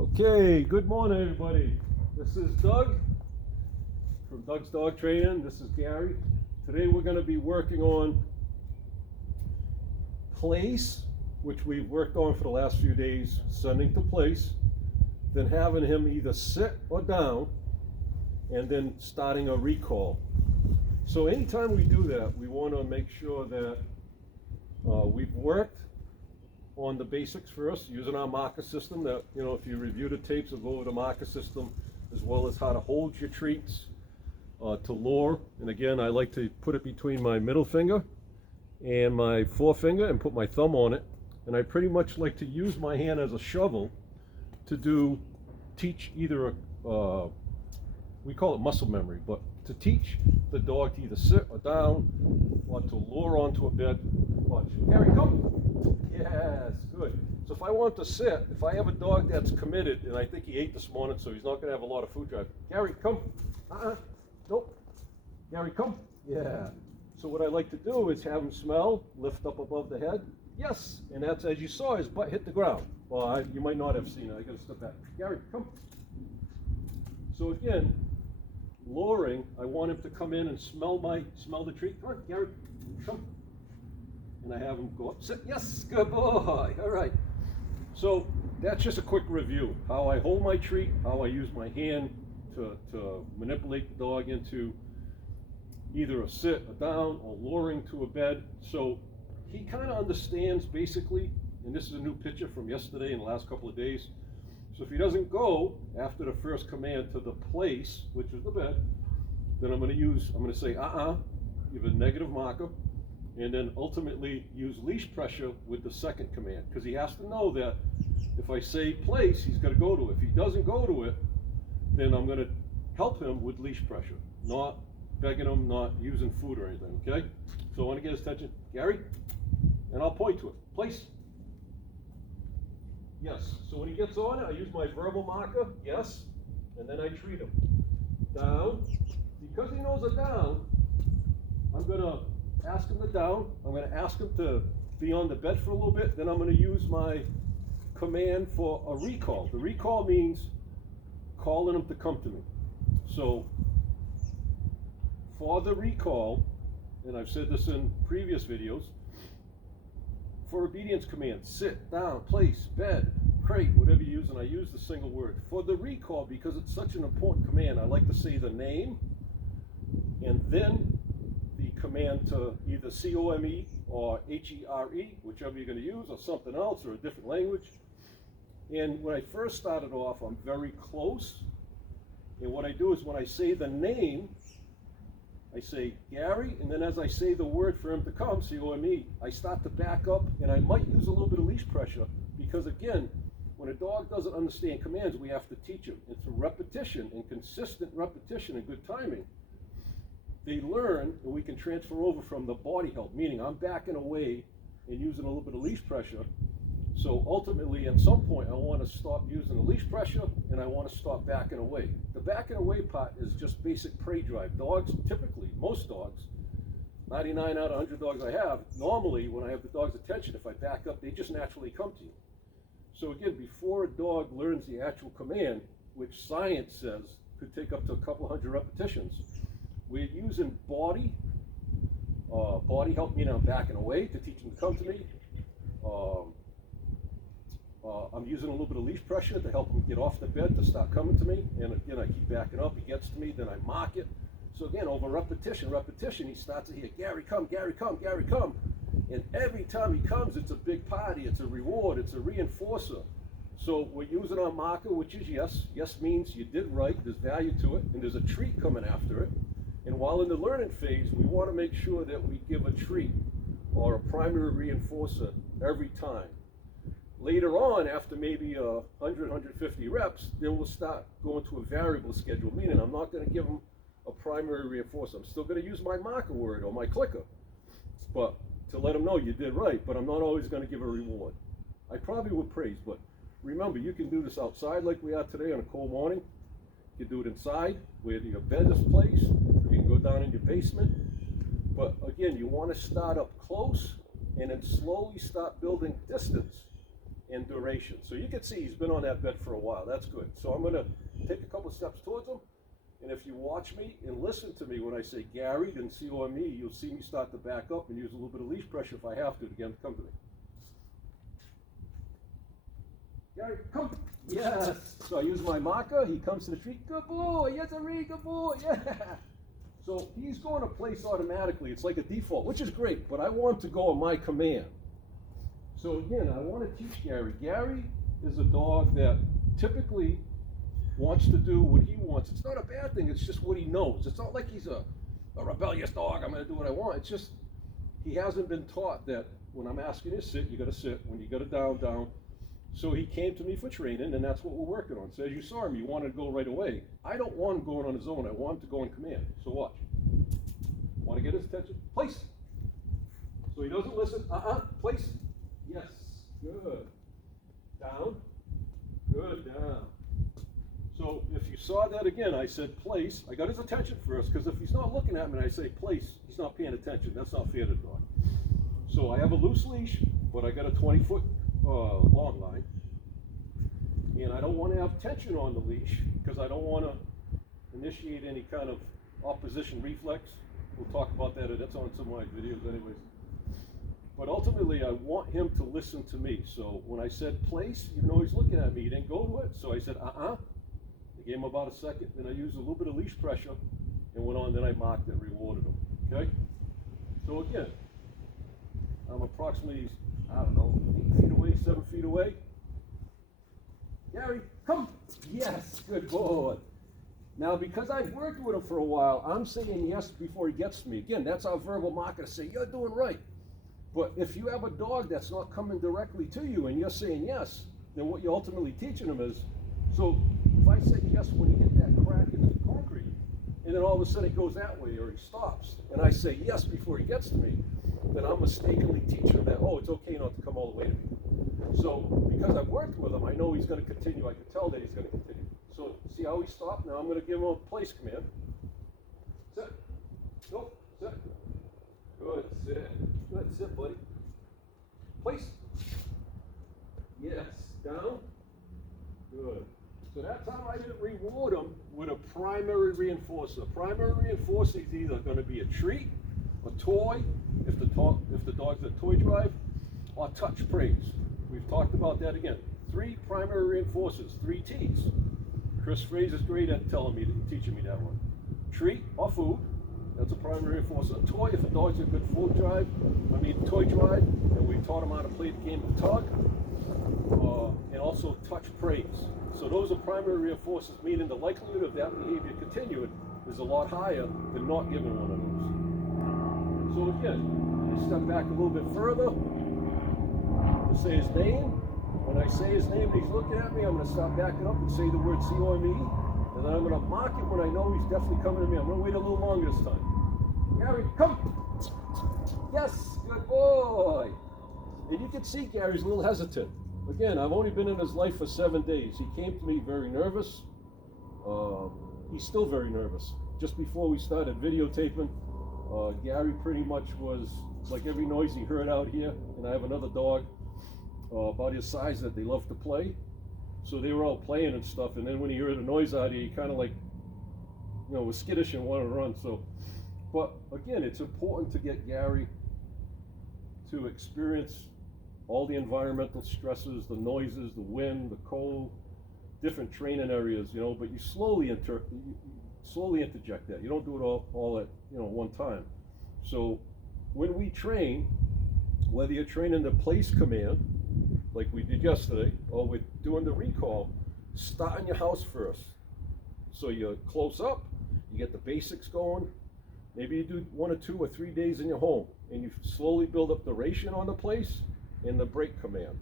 Okay, good morning, everybody. This is Doug from Doug's Dog Training. This is Gary. Today we're going to be working on place, which we've worked on for the last few days, sending to place, then having him either sit or down, and then starting a recall. So anytime we do that, we want to make sure that we've worked on the basics first, using our marker system that, if you review the tapes, we'll go over the marker system, as well as how to hold your treats, to lure. And again, I like to put it between my middle finger and my forefinger and put my thumb on it. And I pretty much like to use my hand as a shovel to teach either we call it muscle memory, but to teach the dog to either sit or down or to lure onto a bed. Watch. Gary, come. Yes, good. So if I want to sit, if I have a dog that's committed, and I think he ate this morning, so he's not going to have a lot of food drive. Gary, come. Nope. Gary, come. Yeah. So what I like to do is have him smell, lift up above the head. Yes. And that's, as you saw, his butt hit the ground. Well, you might not have seen it. I got to step back. Gary, come. So again, luring, I want him to come in and smell the treat. Come on, Gary, come. And I have him go up, sit. Yes, good boy. All right. So that's just a quick review. How I hold my treat, how I use my hand to manipulate the dog into either a sit, a down, or luring to a bed. So he kind of understands basically, and this is a new picture from yesterday and the last couple of days. So if he doesn't go after the first command to the place, which is the bed, then I'm going to say, give a negative marker, and then ultimately use leash pressure with the second command, because he has to know that if I say place, he's got to go to it. If he doesn't go to it, then I'm going to help him with leash pressure, not begging him, not using food or anything, okay? So I want to get his attention. Gary, and I'll point to it. Place. Yes. So when he gets on it, I use my verbal marker, yes, and then I treat him. Down. Because he knows a down, I'm going to ask him to down. I'm going to ask him to be on the bed for a little bit. Then I'm going to use my command for a recall. The recall means calling him to come to me. So for the recall, and I've said this in previous videos, for obedience command, sit, down, place, bed, crate, whatever you use, and I use the single word. For the recall, because it's such an important command, I like to say the name, and then the command to either COME or HERE, whichever you're going to use, or something else, or a different language. And when I first started off, I'm very close, and what I do is when I say the name, I say Gary, and then as I say the word for him to come, COME, I start to back up, and I might use a little bit of leash pressure, because again, when a dog doesn't understand commands, we have to teach him. It's a repetition, and consistent repetition and good timing. They learn, and we can transfer over from the body help, meaning I'm backing away and using a little bit of leash pressure. So ultimately, at some point, I want to stop using the leash pressure, and I want to stop backing away. The backing away part is just basic prey drive. Dogs, typically, most dogs, 99 out of 100 dogs I have, normally when I have the dog's attention, if I back up, they just naturally come to you. So again, before a dog learns the actual command, which science says could take up to a couple hundred repetitions, we're using body help, meaning I'm backing away to teach him to come to me. I'm using a little bit of leash pressure to help him get off the bed to start coming to me. And again, I keep backing up. He gets to me, then I mark it. So again, over repetition, he starts to hear, Gary, come, Gary, come, Gary, come. And every time he comes, it's a big party. It's a reward. It's a reinforcer. So we're using our marker, which is yes. Yes means you did right. There's value to it. And there's a treat coming after it. And while in the learning phase, we want to make sure that we give a treat or a primary reinforcer every time. Later on, after maybe 100, 150 reps, then we'll start going to a variable schedule, meaning I'm not going to give them a primary reinforcer. I'm still going to use my marker word or my clicker, but to let them know you did right, but I'm not always going to give a reward. I probably would praise, but remember, you can do this outside like we are today on a cold morning. You can do it inside, where your bed is placed. You can go down in your basement. But again, you want to start up close and then slowly start building distance. and duration. So you can see he's been on that bed for a while. That's good. So I'm going to take a couple steps towards him. And if you watch me and listen to me when I say Gary, then COME, you'll see me start to back up and use a little bit of leash pressure if I have to get him to come to me. Gary, come. Yes. So I use my marker. He comes to the tree. Good boy. Yes, a really good boy. Yeah. So he's going to place automatically. It's like a default, which is great, but I want him to go on my command. So again, I want to teach Gary. Gary is a dog that typically wants to do what he wants. It's not a bad thing. It's just what he knows. It's not like he's a rebellious dog. I'm going to do what I want. It's just he hasn't been taught that when I'm asking you to sit, you got to sit. When you got to down, down. So he came to me for training, and that's what we're working on. So as you saw him, you wanted to go right away. I don't want him going on his own. I want him to go in command. So watch. Want to get his attention? Place. So he doesn't listen. Place. Yes. Good. Down. Good. Down. So if you saw that again, I said place. I got his attention first, because if he's not looking at me and I say place, he's not paying attention. That's not fair to the dog. So I have a loose leash, but I got a 20-foot long line. And I don't want to have tension on the leash, because I don't want to initiate any kind of opposition reflex. We'll talk about that. That's on some of my videos anyways. But ultimately, I want him to listen to me. So when I said place, even though he's looking at me, he didn't go to it. So I said, I gave him about a second. Then I used a little bit of leash pressure and went on. Then I marked and rewarded him. Okay? So again, I'm approximately, I don't know, 8 feet away, 7 feet away. Gary, come. Yes, good boy. Now, because I've worked with him for a while, I'm saying yes before he gets to me. Again, that's our verbal marker to say, you're doing right. But if you have a dog that's not coming directly to you and you're saying yes, then what you're ultimately teaching him is, so if I say yes when you hit that crack in the concrete, and then all of a sudden it goes that way or he stops, and I say yes before he gets to me, then I'm mistakenly teaching him that, oh, it's okay not to come all the way to me. So because I've worked with him, I know he's going to continue. I can tell that he's going to continue. So see how he stopped? Now I'm going to give him a place command. Sit. Nope. Sit. Good. Sit. Good. Sit, buddy. Place. Yes. Down. Good. So that time I didn't reward him with a primary reinforcer. Primary reinforcer is either going to be a treat, a toy, if the dog's a toy drive, or touch praise. We've talked about that again. 3 primary reinforcers, 3 T's. Chris Fraser's great at teaching me that one. Treat or food, that's a primary reinforcer. A toy, if a dog's a good toy drive, and we've taught him how to play the game of tug, and also touch praise. So those are primary reinforcers, meaning the likelihood of that behavior continuing is a lot higher than not giving one of those. So again, I step back a little bit further to say his name. When I say his name and he's looking at me, I'm going to stop backing up and say the word COME, and then I'm going to mark it when I know he's definitely coming to me. I'm going to wait a little longer this time. Gary, come! Yes, good boy! And you can see Gary's a little hesitant. Again, I've only been in his life for 7 days. He came to me very nervous. He's still very nervous. Just before we started videotaping, Gary pretty much was like every noise he heard out here, and I have another dog about his size that they love to play. So they were all playing and stuff, and then when he heard a noise out here, he kind of like, was skittish and wanted to run. So, but again, it's important to get Gary to experience all the environmental stresses, the noises, the wind, the cold, different training areas, but you slowly interject that. You don't do it all at one time. So when we train, whether you're training the place command, like we did yesterday, or we're doing the recall, start in your house first. So you're close up, you get the basics going. Maybe you do 1 or 2 or 3 days in your home, and you slowly build up the ration on the place and the break command.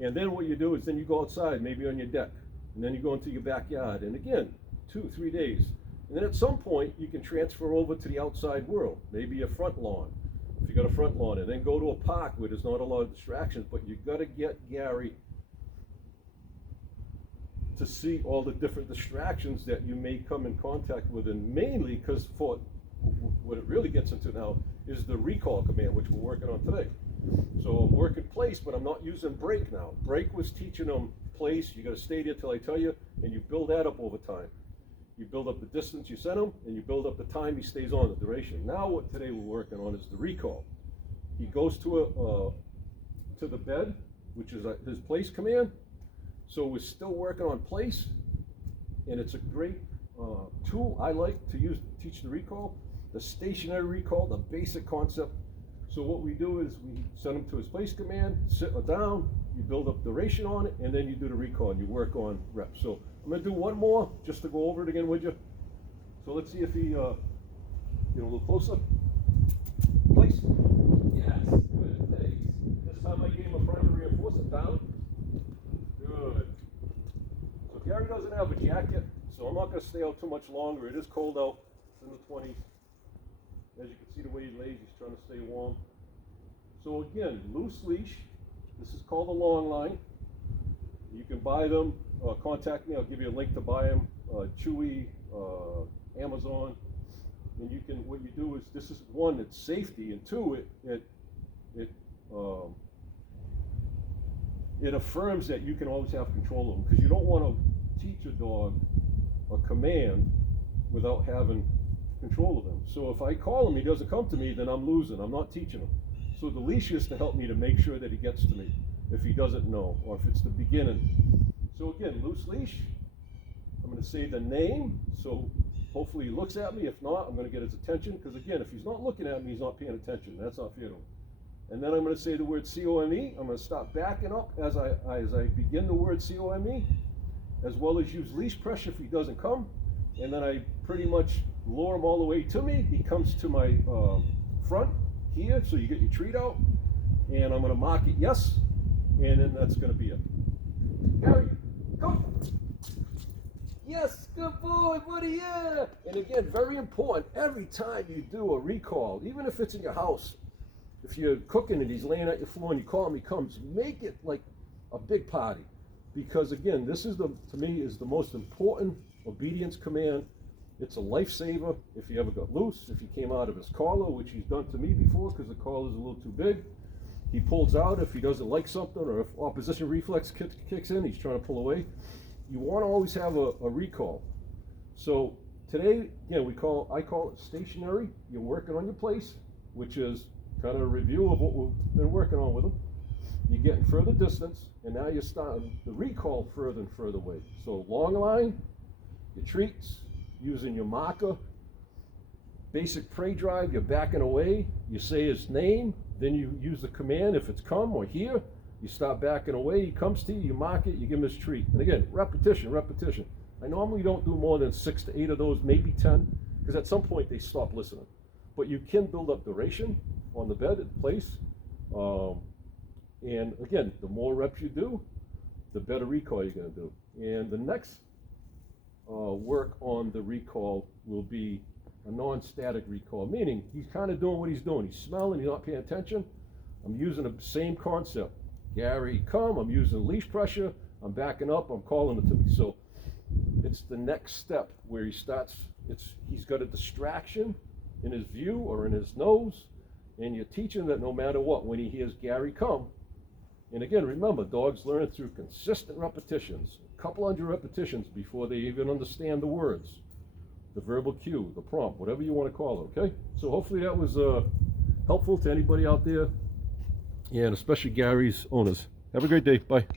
And then what you do is then you go outside, maybe on your deck, and then you go into your backyard, and again, 2 or 3 days. And then at some point, you can transfer over to the outside world, maybe your front lawn, if you got a front lawn, and then go to a park where there's not a lot of distractions, but you got to get Gary to see all the different distractions that you may come in contact with, and mainly because for what it really gets into now is the recall command, which we're working on today. So I'm working place, but I'm not using break now. Break was teaching them place. You got to stay there till I tell you, and you build that up over time. You build up the distance you send him, and you build up the time he stays on, the duration. Now what today we're working on is the recall. He goes to the bed, which is his place command. So we're still working on place, and it's a great tool I like to use to teach the recall, the stationary recall, the basic concept. So what we do is we send him to his place command, sit down, you build up duration on it, and then you do the recall and you work on reps. So I'm going to do one more just to go over it again with you. So let's see if he, get a little closer. Place. Yes, good, thanks. This time I gave him a primary reinforcement down. Good. So Gary doesn't have a jacket, so I'm not going to stay out too much longer. It is cold out. It's in the 20s. As you can see the way he lays, he's trying to stay warm. So again, loose leash. This is called a long line. You can buy them. Contact me. I'll give you a link to buy them. Chewy, Amazon. And you can. What you do is this is one, it's safety, and two, it affirms that you can always have control of them, because you don't want to teach a dog a command without having control of him. So if I call him, he doesn't come to me, then I'm losing. I'm not teaching him. So the leash is to help me to make sure that he gets to me if he doesn't know, or if it's the beginning. So again, loose leash. I'm going to say the name, so hopefully he looks at me. If not, I'm going to get his attention, because again, if he's not looking at me, he's not paying attention. That's not fair to him. And then I'm going to say the word C-O-M-E. I'm going to stop backing up as I begin the word C-O-M-E, as well as use leash pressure if he doesn't come. And then I pretty much lure him all the way to me. He comes to my front here, so you get your treat out. And I'm going to mark it yes, and then that's going to be it. Gary, go! Yes, good boy, buddy, yeah! And again, very important, every time you do a recall, even if it's in your house, if you're cooking and he's laying at your floor and you call him, he comes, make it like a big party. Because again, this is to me, is the most important obedience command. It's a lifesaver if he ever got loose, if he came out of his collar, which he's done to me before because the collar is a little too big. He pulls out if he doesn't like something, or if opposition reflex kicks in, he's trying to pull away. You want to always have a recall. So today, again, I call it stationary. You're working on your place, which is kind of a review of what we've been working on with them. You're getting further distance, and now you're starting the recall further and further away. So long line, your treats, using your marker, basic prey drive, you're backing away, you say his name, then you use the command if it's come or here, you start backing away, he comes to you, you mark it, you give him his treat. And again, repetition, repetition. I normally don't do more than 6 to 8 of those, maybe 10, because at some point they stop listening. But you can build up duration on the bed at place. And again, the more reps you do, the better recall you're going to do. And the next work on the recall will be a non-static recall, meaning he's kind of doing what he's doing. He's smelling, he's not paying attention. I'm using the same concept. Gary, come, I'm using leash pressure, I'm backing up, I'm calling it to me. So it's the next step where he starts, he's got a distraction in his view or in his nose, and you're teaching that no matter what, when he hears Gary come, and again, remember, dogs learn through consistent repetitions, a couple hundred repetitions before they even understand the words, the verbal cue, the prompt, whatever you want to call it, okay? So hopefully that was helpful to anybody out there, and especially Gary's owners. Have a great day. Bye.